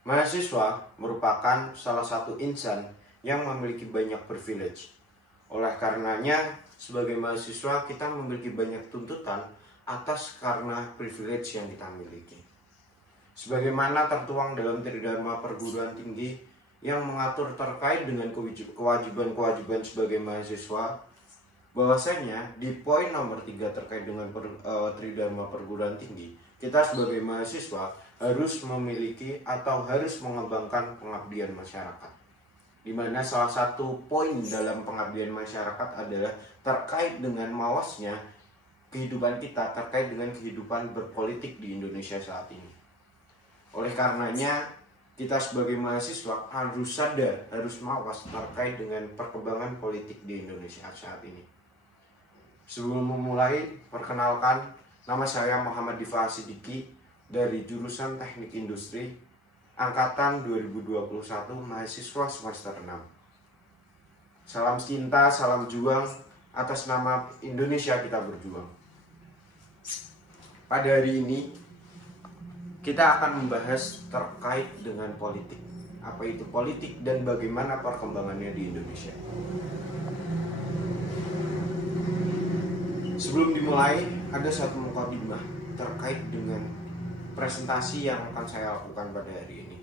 Mahasiswa merupakan salah satu insan yang memiliki banyak privilege. Oleh karenanya, sebagai mahasiswa kita memiliki banyak tuntutan atas karena privilege yang kita miliki. Sebagaimana tertuang dalam Tridharma Perguruan Tinggi yang mengatur terkait dengan kewajiban-kewajiban sebagai mahasiswa, bahwasanya di poin nomor 3 terkait dengan Tridharma Perguruan Tinggi, kita sebagai mahasiswa harus memiliki atau harus mengembangkan pengabdian masyarakat. Di mana salah satu poin dalam pengabdian masyarakat adalah terkait dengan mawasnya kehidupan kita terkait dengan kehidupan berpolitik di Indonesia saat ini. Oleh karenanya, kita sebagai mahasiswa harus sadar, harus mawas terkait dengan perkembangan politik di Indonesia saat ini. Sebelum memulai, perkenalkan, nama saya Muhammad Diva Sidiki dari jurusan Teknik Industri angkatan 2021, mahasiswa semester 6. Salam cinta, salam juang, atas nama Indonesia kita berjuang. Pada hari ini kita akan membahas terkait dengan politik. Apa itu politik dan bagaimana perkembangannya di Indonesia. Sebelum dimulai, ada satu mukadimah terkait dengan presentasi yang akan saya lakukan pada hari ini.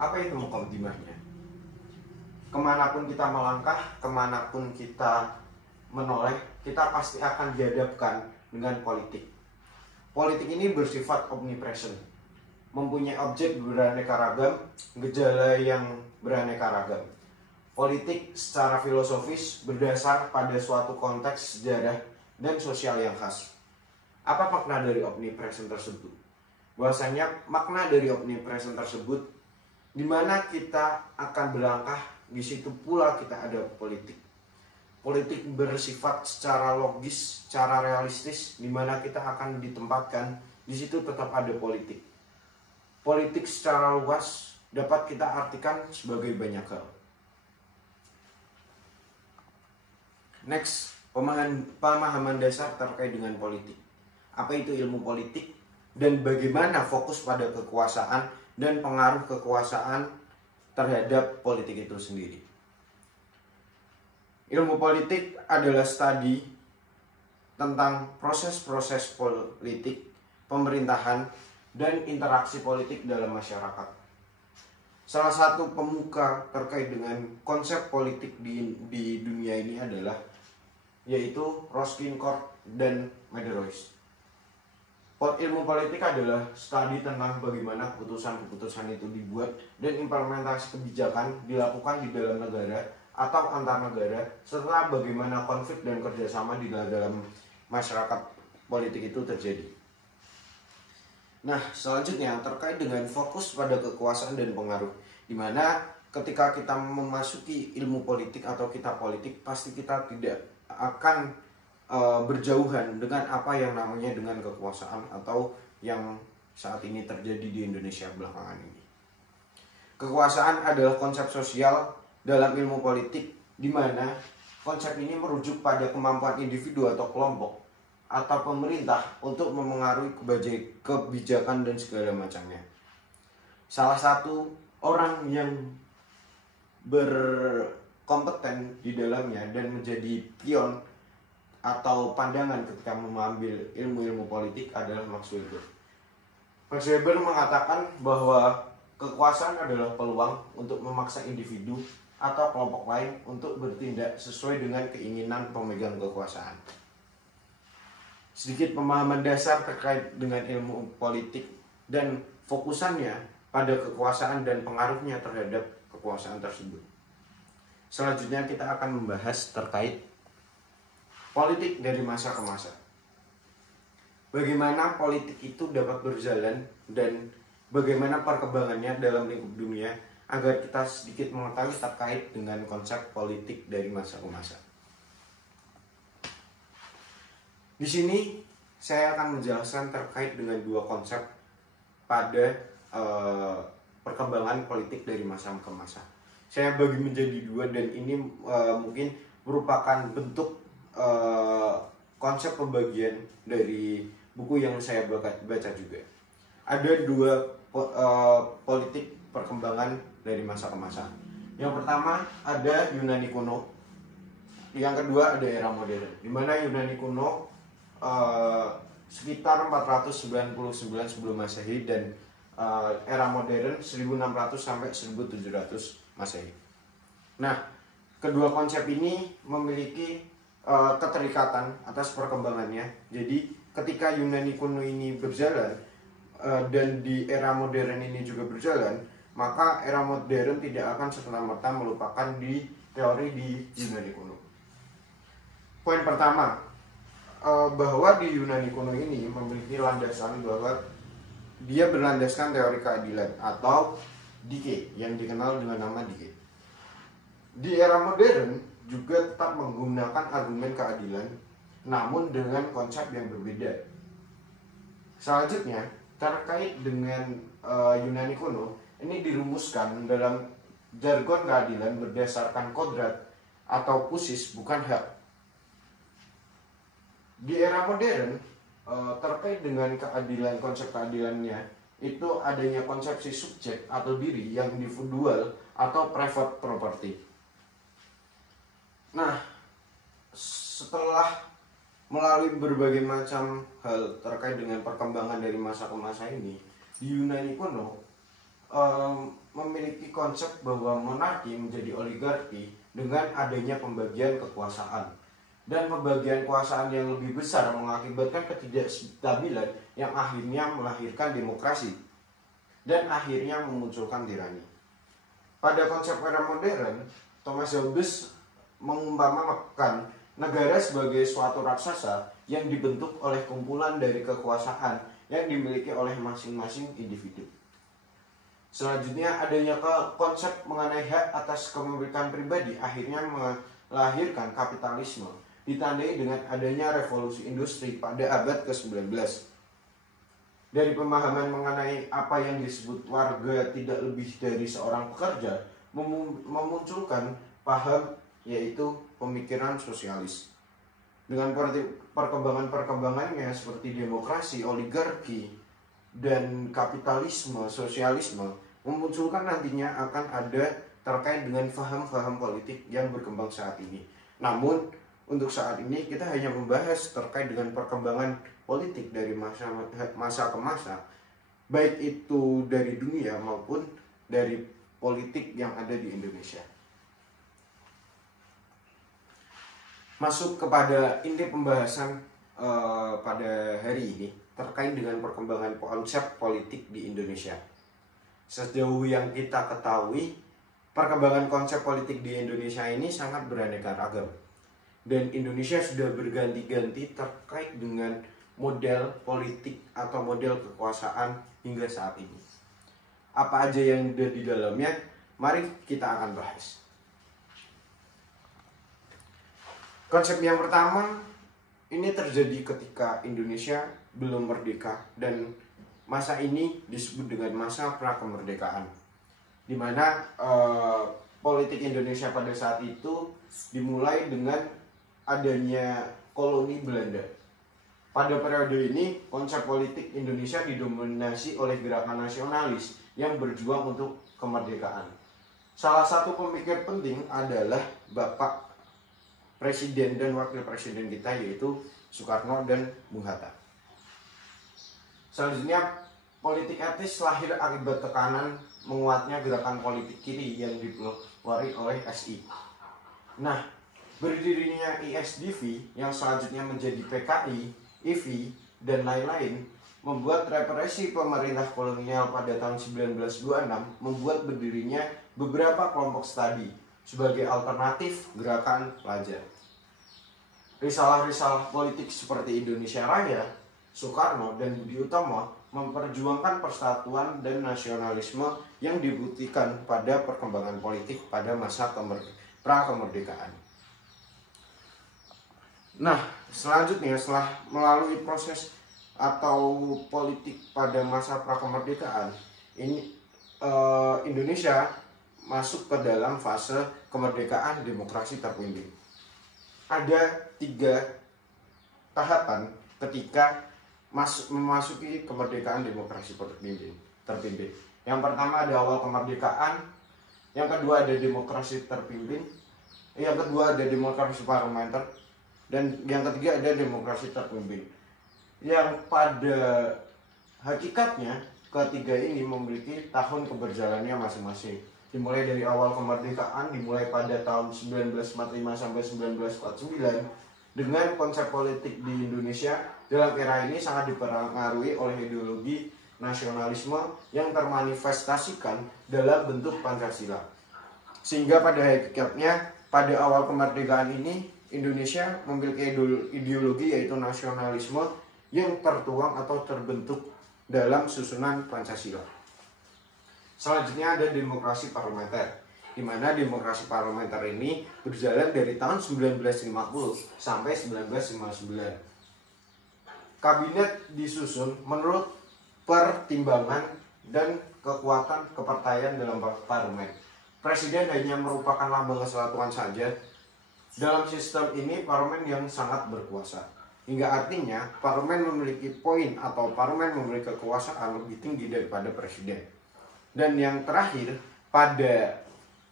Apa itu mukadimahnya? Kemanapun kita melangkah, kemanapun kita menoleh, kita pasti akan dihadapkan dengan politik. Politik ini bersifat omnipresent, mempunyai objek beraneka ragam, gejala yang beraneka ragam. Politik secara filosofis berdasar pada suatu konteks sejarah dan sosial yang khas. Apa makna dari omnipresent tersebut? Bahwasanya makna dari omnipresent tersebut di mana kita akan berlangkah, di situ pula kita ada politik. Politik bersifat secara logis, secara realistis, di mana kita akan ditempatkan, di situ tetap ada politik. Politik secara luas dapat kita artikan sebagai banyak hal. Next, pemahaman dasar terkait dengan politik. Apa itu ilmu politik dan bagaimana fokus pada kekuasaan dan pengaruh kekuasaan terhadap politik itu sendiri. Ilmu politik adalah studi tentang proses-proses politik, pemerintahan, dan interaksi politik dalam masyarakat. Salah satu pemuka terkait dengan konsep politik di dunia ini adalah yaitu Ruskin Court dan Mederois. Ilmu politik adalah studi tentang bagaimana keputusan-keputusan itu dibuat dan implementasi kebijakan dilakukan di dalam negara atau antar negara, serta bagaimana konflik dan kerjasama di dalam masyarakat politik itu terjadi. Nah, selanjutnya terkait dengan fokus pada kekuasaan dan pengaruh, di mana ketika kita memasuki ilmu politik atau kita politik, pasti kita tidak akan berjauhan dengan apa yang namanya dengan kekuasaan atau yang saat ini terjadi di Indonesia belakangan ini. Kekuasaan adalah konsep sosial dalam ilmu politik, di mana konsep ini merujuk pada kemampuan individu atau kelompok atau pemerintah untuk memengaruhi kebijakan dan segala macamnya. Salah satu orang yang berkompeten di dalamnya dan menjadi pion atau pandangan ketika mengambil ilmu-ilmu politik adalah Max Weber. Max Weber mengatakan bahwa kekuasaan adalah peluang untuk memaksa individu atau kelompok lain untuk bertindak sesuai dengan keinginan pemegang kekuasaan. Sedikit pemahaman dasar terkait dengan ilmu politik dan fokusannya pada kekuasaan dan pengaruhnya terhadap kekuasaan tersebut. Selanjutnya kita akan membahas terkait politik dari masa ke masa. Bagaimana politik itu dapat berjalan dan bagaimana perkembangannya dalam lingkup dunia agar kita sedikit mengetahui terkait dengan konsep politik dari masa ke masa. Di sini saya akan menjelaskan terkait dengan dua konsep pada perkembangan politik dari masa ke masa. Saya bagi menjadi dua dan ini mungkin merupakan bentuk konsep pembagian dari buku yang saya baca juga. Ada dua politik perkembangan dari masa ke masa. Yang pertama ada Yunani kuno, yang kedua ada era modern, di mana Yunani kuno sekitar 499 sebelum Masehi, dan era modern 1600 sampai 1700 Masehi. Nah, kedua konsep ini memiliki keterikatan atas perkembangannya. Jadi ketika Yunani kuno ini berjalan dan di era modern ini juga berjalan, maka era modern tidak akan serta-merta melupakan di teori di Yunani kuno. Poin pertama, bahwa di Yunani kuno ini memiliki landasan bahwa dia berlandaskan teori keadilan atau Dike, yang dikenal dengan nama Dike. Di era modern juga tetap menggunakan argumen keadilan, namun dengan konsep yang berbeda. Selanjutnya, terkait dengan Yunani kuno, ini dirumuskan dalam jargon keadilan berdasarkan kodrat atau pusis, bukan hak. Di era modern, terkait dengan keadilan, konsep keadilannya itu adanya konsepsi subjek atau diri yang individual atau private property. Nah, setelah melalui berbagai macam hal terkait dengan perkembangan dari masa ke masa ini, di Yunani kuno memiliki konsep bahwa monarki menjadi oligarki dengan adanya pembagian kekuasaan. Dan pembagian kekuasaan yang lebih besar mengakibatkan ketidakstabilan yang akhirnya melahirkan demokrasi dan akhirnya memunculkan tirani. Pada konsep era modern, Thomas Hobbes mengumpamakan negara sebagai suatu raksasa yang dibentuk oleh kumpulan dari kekuasaan yang dimiliki oleh masing-masing individu. Selanjutnya, adanya konsep mengenai hak atas kepemilikan pribadi akhirnya melahirkan kapitalisme, ditandai dengan adanya revolusi industri pada abad ke-19. Dari pemahaman mengenai apa yang disebut warga tidak lebih dari seorang pekerja, memunculkan paham yaitu pemikiran sosialis. Dengan perkembangan-perkembangannya seperti demokrasi, oligarki, dan kapitalisme, sosialisme, memunculkan nantinya akan ada terkait dengan paham-paham politik yang berkembang saat ini. Namun, untuk saat ini kita hanya membahas terkait dengan perkembangan politik dari masa ke masa, baik itu dari dunia maupun dari politik yang ada di Indonesia. Masuk kepada inti pembahasan pada hari ini terkait dengan perkembangan konsep politik di Indonesia. Sejauh yang kita ketahui, perkembangan konsep politik di Indonesia ini sangat beraneka ragam. Dan Indonesia sudah berganti-ganti terkait dengan model politik atau model kekuasaan hingga saat ini. Apa aja yang ada di dalamnya? Mari kita akan bahas. Konsep yang pertama ini terjadi ketika Indonesia belum merdeka, dan masa ini disebut dengan masa pra-kemerdekaan, di mana politik Indonesia pada saat itu dimulai dengan adanya koloni Belanda. Pada periode ini, konsep politik Indonesia didominasi oleh gerakan nasionalis yang berjuang untuk kemerdekaan. Salah satu pemikir penting adalah Bapak Presiden dan Wakil Presiden kita, yaitu Soekarno dan Bung Hatta. Selanjutnya, politik etis lahir akibat tekanan menguatnya gerakan politik kiri yang dikeluari oleh SI. Nah, berdirinya ISDV yang selanjutnya menjadi PKI, IVI, dan lain-lain membuat represi pemerintah kolonial pada tahun 1926 membuat berdirinya beberapa kelompok studi sebagai alternatif gerakan pelajar. Risalah-risalah politik seperti Indonesia Raya, Soekarno, dan Budi Utomo memperjuangkan persatuan dan nasionalisme yang dibuktikan pada perkembangan politik pada masa pra-kemerdekaan. Nah, selanjutnya setelah melalui proses atau politik pada masa pra-kemerdekaan, ini Indonesia masuk ke dalam fase kemerdekaan demokrasi terpimpin. Ada 3 tahapan ketika memasuki kemerdekaan demokrasi terpimpin. terpimpin. Yang pertama ada awal kemerdekaan, yang kedua ada demokrasi terpimpin, yang kedua ada demokrasi parlementer, dan yang ketiga ada demokrasi terpimpin. Yang pada hakikatnya ketiga ini memiliki tahun keberjalanannya masing-masing. Dimulai dari awal kemerdekaan, dimulai pada tahun 1945 sampai 1949, dengan konsep politik di Indonesia dalam era ini sangat dipengaruhi oleh ideologi nasionalisme yang termanifestasikan dalam bentuk Pancasila. Sehingga pada hakikatnya pada awal kemerdekaan ini Indonesia memiliki ideologi yaitu nasionalisme yang tertuang atau terbentuk dalam susunan Pancasila. Selanjutnya ada demokrasi parlementer, di mana demokrasi parlementer ini berjalan dari tahun 1950 sampai 1959. Kabinet disusun menurut pertimbangan dan kekuatan kepartaian dalam parlemen. Presiden hanya merupakan lambang kesatuan saja. Dalam sistem ini parlemen yang sangat berkuasa, hingga artinya parlemen memiliki poin atau parlemen memiliki kekuasaan lebih tinggi daripada presiden. Dan yang terakhir, pada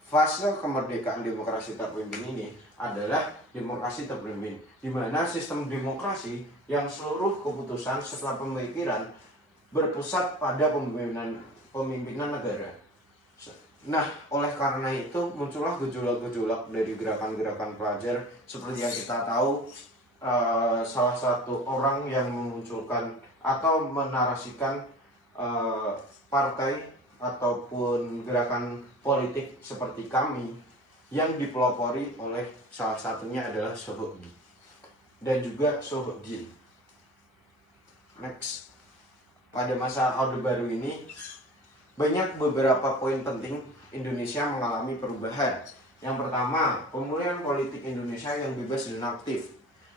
fase kemerdekaan demokrasi terpimpin ini adalah demokrasi terpimpin, di mana sistem demokrasi yang seluruh keputusan serta pemikiran berpusat pada pemimpinan negara. Nah, oleh karena itu muncullah gejolak-gejolak dari gerakan-gerakan pelajar seperti yang kita tahu. Salah satu orang yang memunculkan atau menarasikan partai ataupun gerakan politik seperti kami yang dipelopori oleh salah satunya adalah Sohibji dan juga Sohibji. Next, pada masa Orde Baru ini banyak beberapa poin penting Indonesia mengalami perubahan. Yang pertama, pemulihan politik Indonesia yang bebas dan aktif.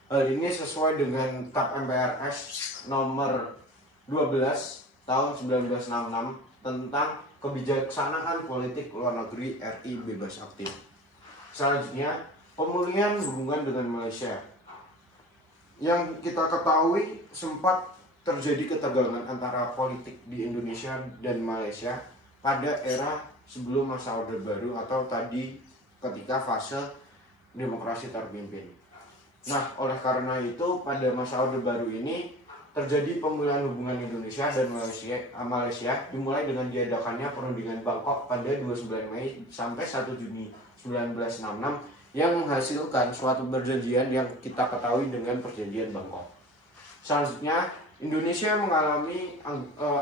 Hal ini sesuai dengan TAP MPRS nomor 12 tahun 1966 tentang kebijaksanaan politik luar negeri RI bebas aktif. Selanjutnya, pemulihan hubungan dengan Malaysia. Yang kita ketahui sempat terjadi ketegangan antara politik di Indonesia dan Malaysia pada era sebelum masa Orde Baru atau tadi ketika fase demokrasi terpimpin. Nah, oleh karena itu pada masa Orde Baru ini terjadi pemulihan hubungan Indonesia dan Malaysia dimulai dengan diadakannya perundingan Bangkok pada 29 Mei sampai 1 Juni 1966 yang menghasilkan suatu perjanjian yang kita ketahui dengan perjanjian Bangkok. Selanjutnya, Indonesia mengalami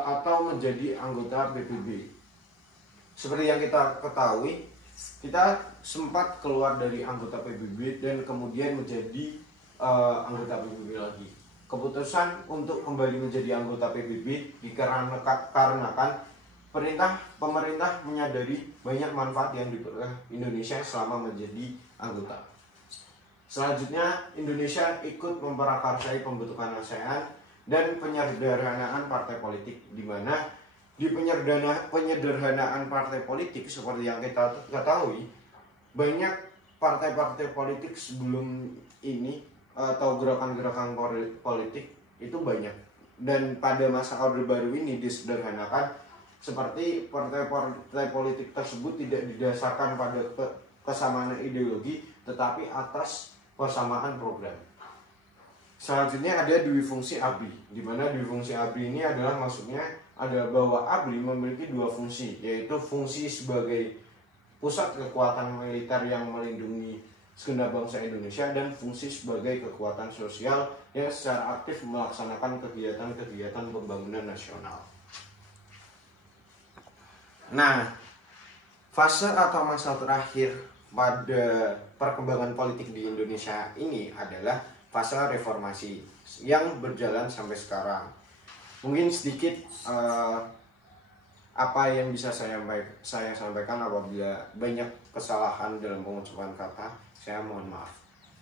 atau menjadi anggota PBB. Seperti yang kita ketahui, kita sempat keluar dari anggota PBB dan kemudian menjadi anggota PBB lagi. Keputusan untuk kembali menjadi anggota PBB dikarenakan pemerintah menyadari banyak manfaat yang diperoleh Indonesia selama menjadi anggota. Selanjutnya, Indonesia ikut memperakarsai pembentukan ASEAN dan penyederhanaan partai politik, di mana di penyederhanaan partai politik seperti yang kita ketahui, banyak partai-partai politik sebelum ini atau gerakan-gerakan politik itu banyak, dan pada masa Orde Baru ini disederhanakan seperti partai-partai politik tersebut tidak didasarkan pada kesamaan ideologi tetapi atas persamaan program. Selanjutnya ada dwi fungsi ABRI, di mana dwi fungsi ABRI ini adalah maksudnya adalah bahwa ABRI memiliki dua fungsi, yaitu fungsi sebagai pusat kekuatan militer yang melindungi segenap bangsa Indonesia dan fungsi sebagai kekuatan sosial yang secara aktif melaksanakan kegiatan-kegiatan pembangunan nasional. Nah, fase atau masa terakhir pada perkembangan politik di Indonesia ini adalah fase reformasi yang berjalan sampai sekarang. Mungkin sedikit apa yang bisa saya sampaikan. Apabila banyak kesalahan dalam pengucapan kata, saya mohon maaf.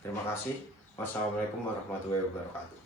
Terima kasih. Wassalamualaikum warahmatullahi wabarakatuh.